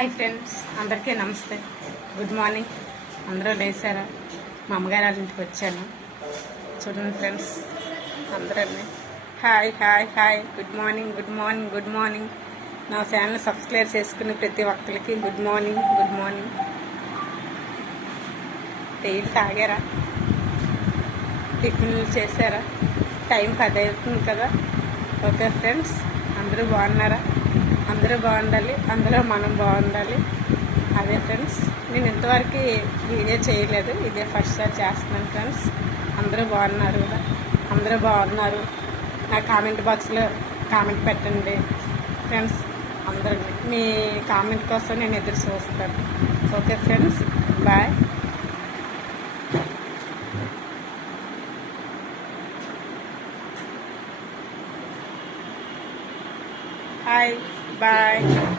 Hi friends, అందరికీ నమస్తే. Good morning. అందరూ లేచారా? మా అమ్మగారి వాళ్ళ ఇంటికి వచ్చాను. చూడండి ఫ్రెండ్స్, అందరూ hi hi hi, good morning good morning good morning. నా ఛానల్ సబ్స్క్రైబ్ చేసుకుని ప్రతి ఒక్కరికి గుడ్ మార్నింగ్ గుడ్ మార్నింగ్. టీలు తాగారా? టిఫిన్లు చేశారా? టైం 10 అవుతుంది కదా. ఓకే ఫ్రెండ్స్, అందరూ బాగున్నారా? అందరూ బాగుండాలి, అందులో మనం బాగుండాలి. అదే ఫ్రెండ్స్, నేను ఇంతవరకు వీడియో చేయలేదు, ఇదే ఫస్ట్ సార్ చేస్తున్నాను ఫ్రెండ్స్. అందరూ బాగున్నారు కదా? అందరూ బాగున్నారు. నా కామెంట్ బాక్స్లో కామెంట్ పెట్టండి ఫ్రెండ్స్. అందరూ మీ కామెంట్ కోసం నేను ఎదురు చూస్తాను. Okay friends, bye. Hi, bye.